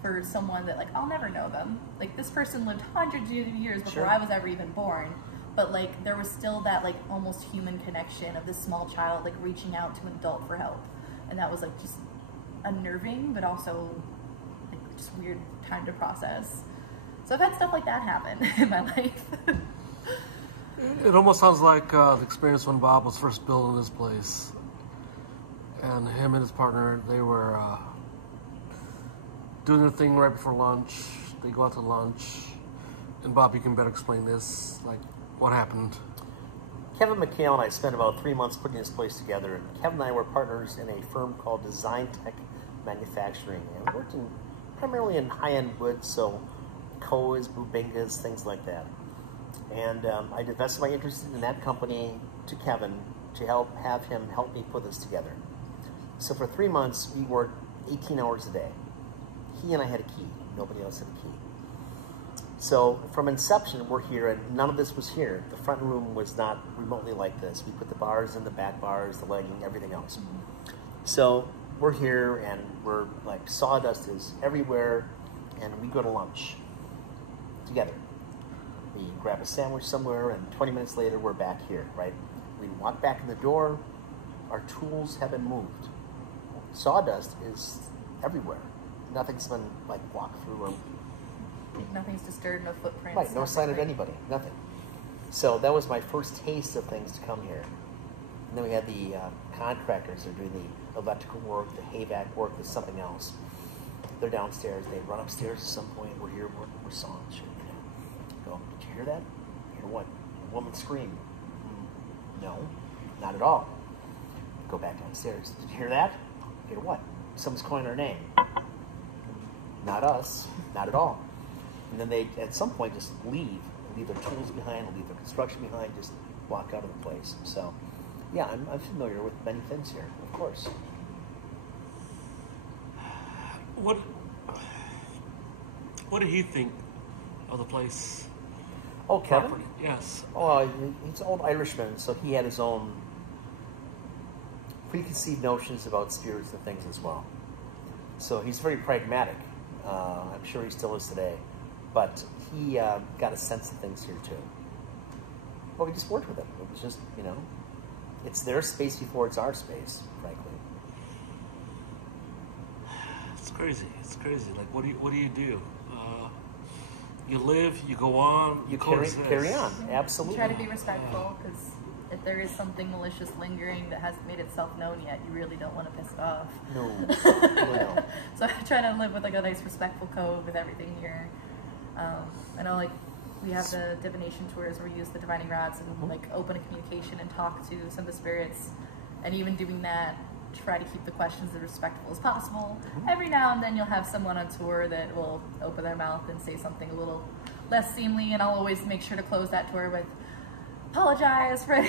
for someone that like, I'll never know them. Like, this person lived hundreds of years before I was ever even born. But like, there was still that like almost human connection of this small child like reaching out to an adult for help. And that was like just unnerving, but also like just weird time to process. So I've had stuff like that happen in my life. It almost sounds like the experience when Bob was first building this place. And him and his partner, they were doing their thing right before lunch. They go out to lunch. And Bob, you can better explain this. Like, what happened? Kevin McHale and I spent about 3 months putting this place together. And Kevin and I were partners in a firm called Design Tech Manufacturing. And we worked primarily in high-end wood, so koas, bubingas, things like that. And I divested my interest in that company to Kevin to have him help me put this together. So for 3 months, we worked 18 hours a day. He and I had a key. Nobody else had a key. So from inception, we're here, and none of this was here. The front room was not remotely like this. We put the bars in, the back bars, the lighting, everything else. So we're here, and we're like, sawdust is everywhere, and we go to lunch together. We grab a sandwich somewhere, and 20 minutes later, we're back here, right? We walk back in the door. Our tools haven't moved. Sawdust is everywhere. Nothing's been like walked through or Nothing's disturbed, no footprints. right, no sign of anybody, nothing. So that was my first taste of things to come here. And then we had the contractors that are doing the electrical work, the HVAC work, there's something else. They're downstairs. They run upstairs at some point. We're here. We're sawing shit. You know. Go. Did you hear that? Hear what? A woman scream. No, not at all. Go back downstairs. Did you hear that? Hear what? Someone's calling our name. Not us. Not at all. And then they, at some point, just leave their tools behind, leave their construction behind, just walk out of the place. So, yeah, I'm familiar with many things here, of course. What did he think of the place? Oh, Kevin? Property? Yes. Oh, he's an old Irishman, so he had his own preconceived notions about spirits and things as well. So he's very pragmatic. I'm sure he still is today. But he got a sense of things here, too. Well, we just worked with him. It was just, you know, it's their space before it's our space, frankly. It's crazy. It's crazy. Like, what do you do? You live, you go on, you carry on. Yeah. Absolutely. You try to be respectful, because if there is something malicious lingering that hasn't made itself known yet, you really don't want to piss it off. No. No. So I try to live with like a nice, respectful code with everything here. I know, like, we have the divination tours where we use the divining rods and like open a communication and talk to some of the spirits, and even doing that, try to keep the questions as respectful as possible. Every now and then you'll have someone on tour that will open their mouth and say something a little less seemly, and I'll always make sure to close that tour with, apologize for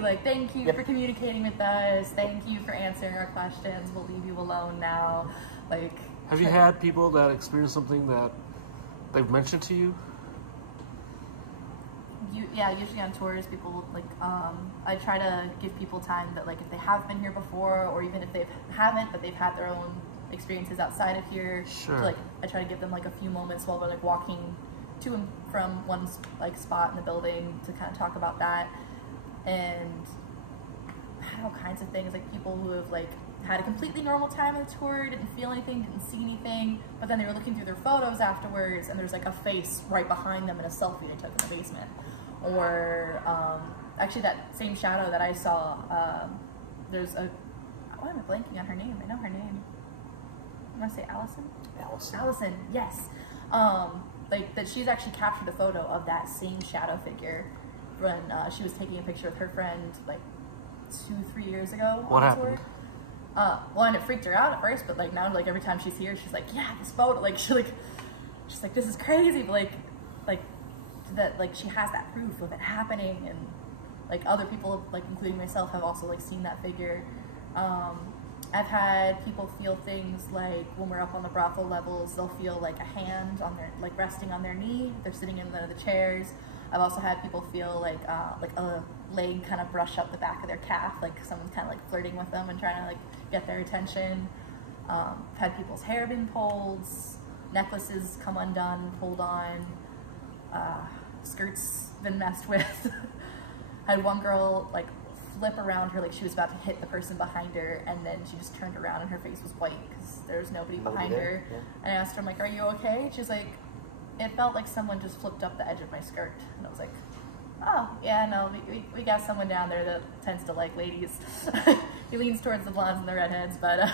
like, thank you for communicating with us, thank you for answering our questions, we'll leave you alone now. Like, have you had people that experience something that they've mentioned to you? Usually on tours, people like I try to give people time that like if they have been here before, or even if they haven't, but they've had their own experiences outside of here. Sure. So, like I try to give them like a few moments while they're like walking to and from one like spot in the building to kind of talk about that, and I had all kinds of things like people who have like had a completely normal time on the tour, didn't feel anything, didn't see anything, but then they were looking through their photos afterwards and there's like a face right behind them in a selfie they took in the basement. Or actually that same shadow that I saw, there's a, why am I blanking on her name? I know her name. I want to say Allison? Allison, yes. Like that she's actually captured a photo of that same shadow figure when she was taking a picture with her friend like 2-3 years ago. What on the happened? Tour. Well, and it freaked her out at first, but like now, like every time she's here, she's like, yeah, this photo, like she's like, this is crazy, but like that, like she has that proof of it happening, and like other people, like including myself, have also like seen that figure. I've had people feel things like when we're up on the brothel levels, they'll feel like a hand on their, like resting on their knee. They're sitting in one of the chairs. I've also had people feel like a leg kind of brush up the back of their calf, like someone's kind of like flirting with them and trying to like get their attention. I've had people's hair been pulled, necklaces come undone, pulled on, skirts been messed with. I had one girl like flip around her like she was about to hit the person behind her, and then she just turned around and her face was white because there was nobody behind her. Yeah. And I asked her, I'm like, are you okay? She's like, it felt like someone just flipped up the edge of my skirt. And I was like, oh, yeah, no, we got someone down there that tends to like ladies. He leans towards the blondes and the redheads, but...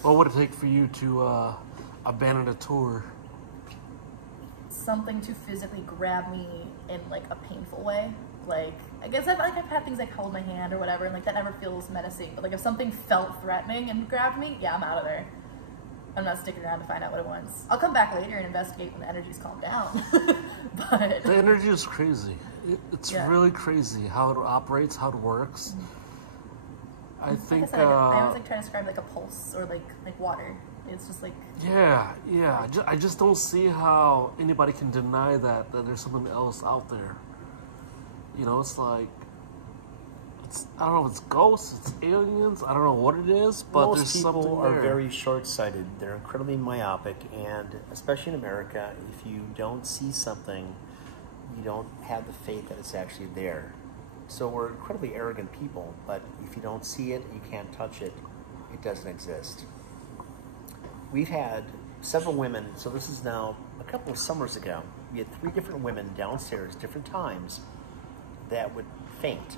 What would it take for you to abandon a tour? Something to physically grab me in like a painful way. Like, I guess I've had things like hold my hand or whatever, and like that never feels menacing. But like if something felt threatening and grabbed me, yeah, I'm out of there. I'm not sticking around to find out what it was. I'll come back later and investigate when the energy's calmed down. But the energy is crazy. It's really crazy how it operates, how it works. Mm-hmm. I think. Like I said, I always like try to describe like a pulse or like water. It's just like. Yeah. I just don't see how anybody can deny that there's something else out there. You know, it's like. I don't know if it's ghosts, it's aliens, I don't know what it is, but most there's people something are there. very short-sighted. They're incredibly myopic, and especially in America, if you don't see something, you don't have the faith that it's actually there. So we're incredibly arrogant people, but if you don't see it, you can't touch it, it doesn't exist. We've had several women, so this is now a couple of summers ago, we had 3 different women downstairs, different times, that would faint.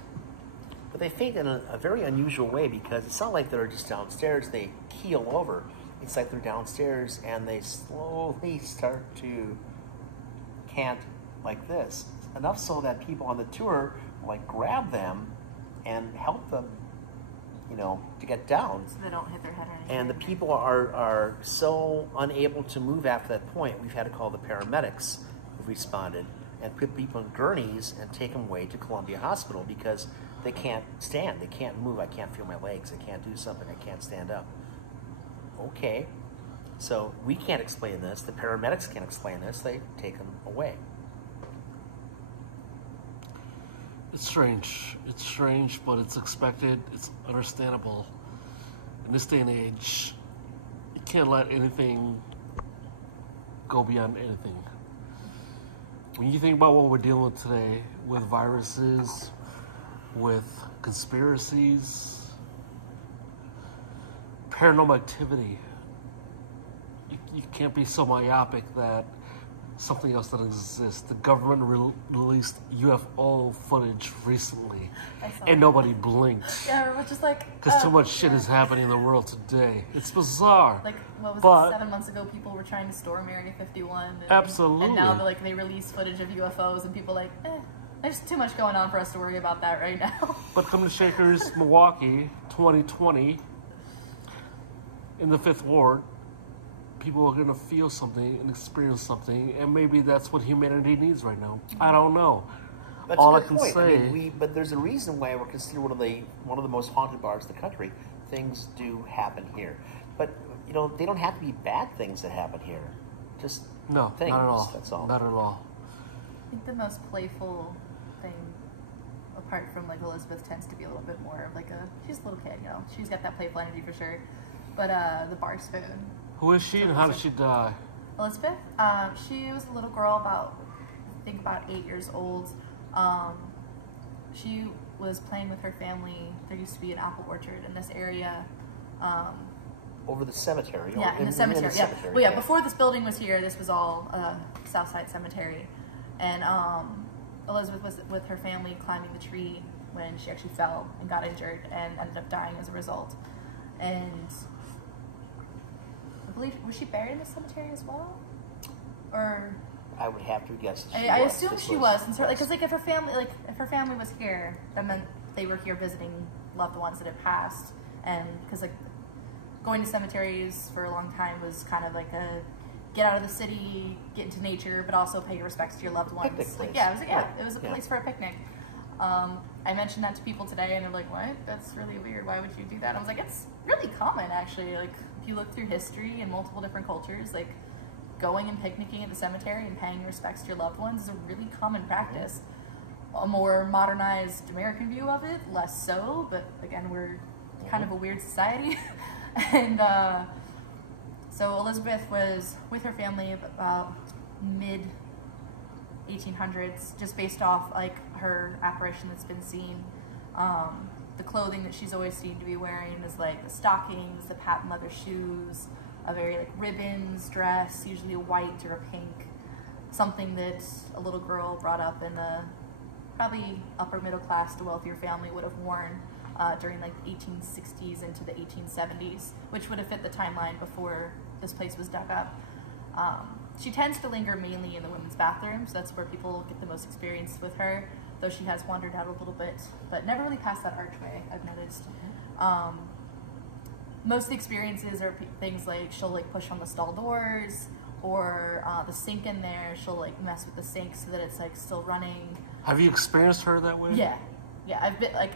But they faint in a very unusual way, because it's not like they're just downstairs, they keel over. It's like they're downstairs and they slowly start to cant like this. Enough so that people on the tour like grab them and help them, you know, to get down. So they don't hit their head or anything. And the people are so unable to move after that point, we've had to call the paramedics who responded and put people in gurneys and take them away to Columbia Hospital, because they can't stand, they can't move, I can't feel my legs, I can't do something, I can't stand up. Okay, so we can't explain this, the paramedics can't explain this, they take them away. It's strange, but it's expected, it's understandable. In this day and age, you can't let anything go beyond anything. When you think about what we're dealing with today, with viruses, with conspiracies, paranormal activity, you can't be so myopic that something else doesn't exist. The government released UFO footage recently, and nobody blinked. Yeah, we're just like... Because too much shit is happening in the world today. It's bizarre. Like, what was it, 7 months ago, people were trying to storm Area 51. And, absolutely. And now they release footage of UFOs, and people like, there's too much going on for us to worry about that right now. But come to Shakers, Milwaukee, 2020, in the 5th Ward, people are going to feel something and experience something, and maybe that's what humanity needs right now. I don't know. That's all a I good can point. say. I mean, but there's a reason why we're considered one of the most haunted bars in the country. Things do happen here, but you know they don't have to be bad things that happen here. Just no, things. not at all. That's all. Not at all. I think the most playful thing, apart from like Elizabeth, tends to be a little bit more of like she's a little kid, you know. She's got that playful energy for sure. But the bar spoon. Who is she and how did she die? Elizabeth, she was a little girl about 8 years old. She was playing with her family. There used to be an apple orchard in this area. Over the cemetery. Yeah, in the cemetery. Yeah. Well, yeah. Before this building was here, this was all Southside Cemetery, and Elizabeth was with her family climbing the tree when she actually fell and got injured and ended up dying as a result. And I believe, was she buried in the cemetery as well, or? I would have to guess. I assume she was, because like if her family was here, that meant they were here visiting loved ones that had passed, and because like going to cemeteries for a long time was kind of like a get out of the city, get into nature, but also pay your respects to your loved ones. Picnic Like, place. it was a place for a picnic. I mentioned that to people today, and they're like, "What? That's really weird. Why would you do that?" I was like, "It's really common, actually. Like, if you look through history in multiple different cultures, like going and picnicking at the cemetery and paying respects to your loved ones is a really common practice. A more modernized American view of it, less so. But again, we're kind of a weird society." And so Elizabeth was with her family about mid 1800s, just based off like her apparition that's been seen. The clothing that she's always seemed to be wearing is like the stockings, the patent leather shoes, a very like ribbons dress, usually a white or a pink, something that a little girl brought up in a probably upper middle class to wealthier family would have worn during like 1860s into the 1870s, which would have fit the timeline before this place was dug up. She tends to linger mainly in the women's bathrooms. That's where people get the most experience with her, though she has wandered out a little bit, but never really past that archway, I've noticed. Most of the experiences are things like she'll like push on the stall doors, or the sink in there, she'll like mess with the sink so that it's like still running. Have you experienced her that way? Yeah.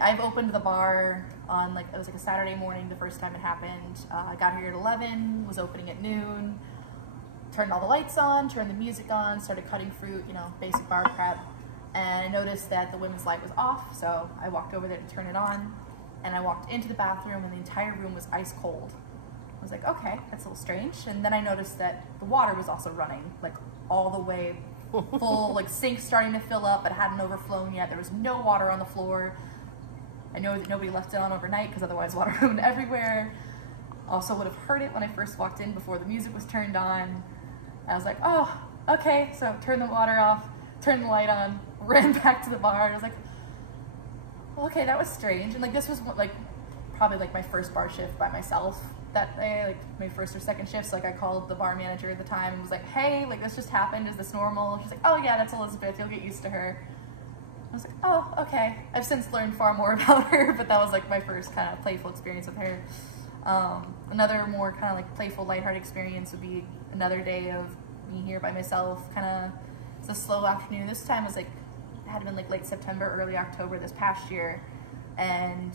I've opened the bar on it was like a Saturday morning the first time it happened. I got here at 11, was opening at noon, turned all the lights on, turned the music on, started cutting fruit, basic bar prep, and I noticed that the women's light was off, so I walked over there to turn it on, and I walked into the bathroom and the entire room was ice cold. I was like, okay, that's a little strange, and then I noticed that the water was also running, like all the way full, like sink starting to fill up, but hadn't overflown yet. There was no water on the floor. I know that nobody left it on overnight because otherwise water went everywhere. Also would have heard it when I first walked in before the music was turned on. I was like, oh, okay. So turned the water off, turned the light on, ran back to the bar. And I was like, well, okay, that was strange. And like this was like probably like my first bar shift by myself that day, like my first or second shift. So like I called the bar manager at the time and was like, hey, like this just happened, is this normal? She's like, oh yeah, that's Elizabeth, you'll get used to her. I was like, oh, okay. I've since learned far more about her, but that was like my first kind of playful experience with her. Another more kind of like playful, lighthearted experience would be another day of me here by myself, it's a slow afternoon. This time was like, it had been like late September, early October this past year, and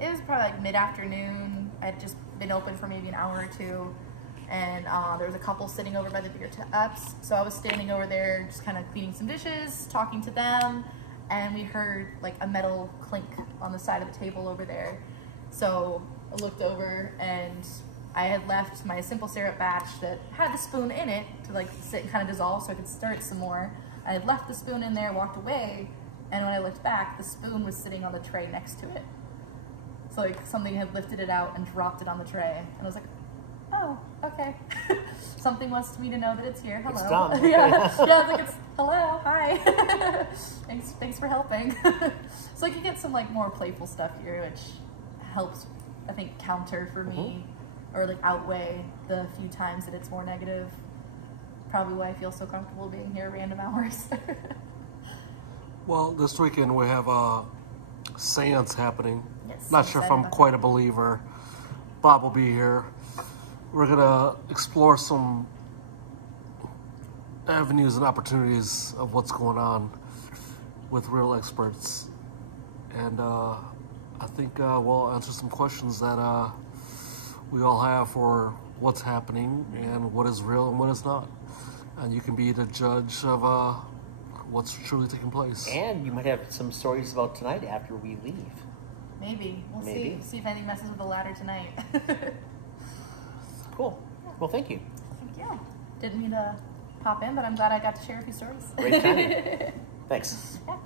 it was probably like mid-afternoon. I'd just been open for maybe an hour or two, and there was a couple sitting over by the beer ups, so I was standing over there just kind of cleaning some dishes, talking to them, and we heard like a metal clink on the side of the table over there. So I looked over, and I had left my simple syrup batch that had the spoon in it to like sit and kind of dissolve so I could stir it some more. I had left the spoon in there, walked away, and when I looked back, the spoon was sitting on the tray next to it. So like something had lifted it out and dropped it on the tray, and I was like, oh, okay. Something wants me to know that it's here. Hello. It's done. Yeah, I was like, it's hello, hi. thanks for helping. So like you get some like more playful stuff here, which helps, I think, counter for me, or like outweigh the few times that it's more negative. Probably why I feel so comfortable being here at random hours. Well, this weekend we have a seance happening. Yes, Not sure if I'm quite a believer. Bob will be here. We're gonna explore some avenues and opportunities of what's going on with real experts, and I think we'll answer some questions that we all have for what's happening and what is real and what is not. And you can be the judge of what's truly taking place. And you might have some stories about tonight after we leave. Maybe. We'll Maybe. see if anything messes with the ladder tonight. Cool. Well, thank you. Thank you. Didn't mean to pop in, but I'm glad I got to share a few stories. Great timing. Thanks. Yeah.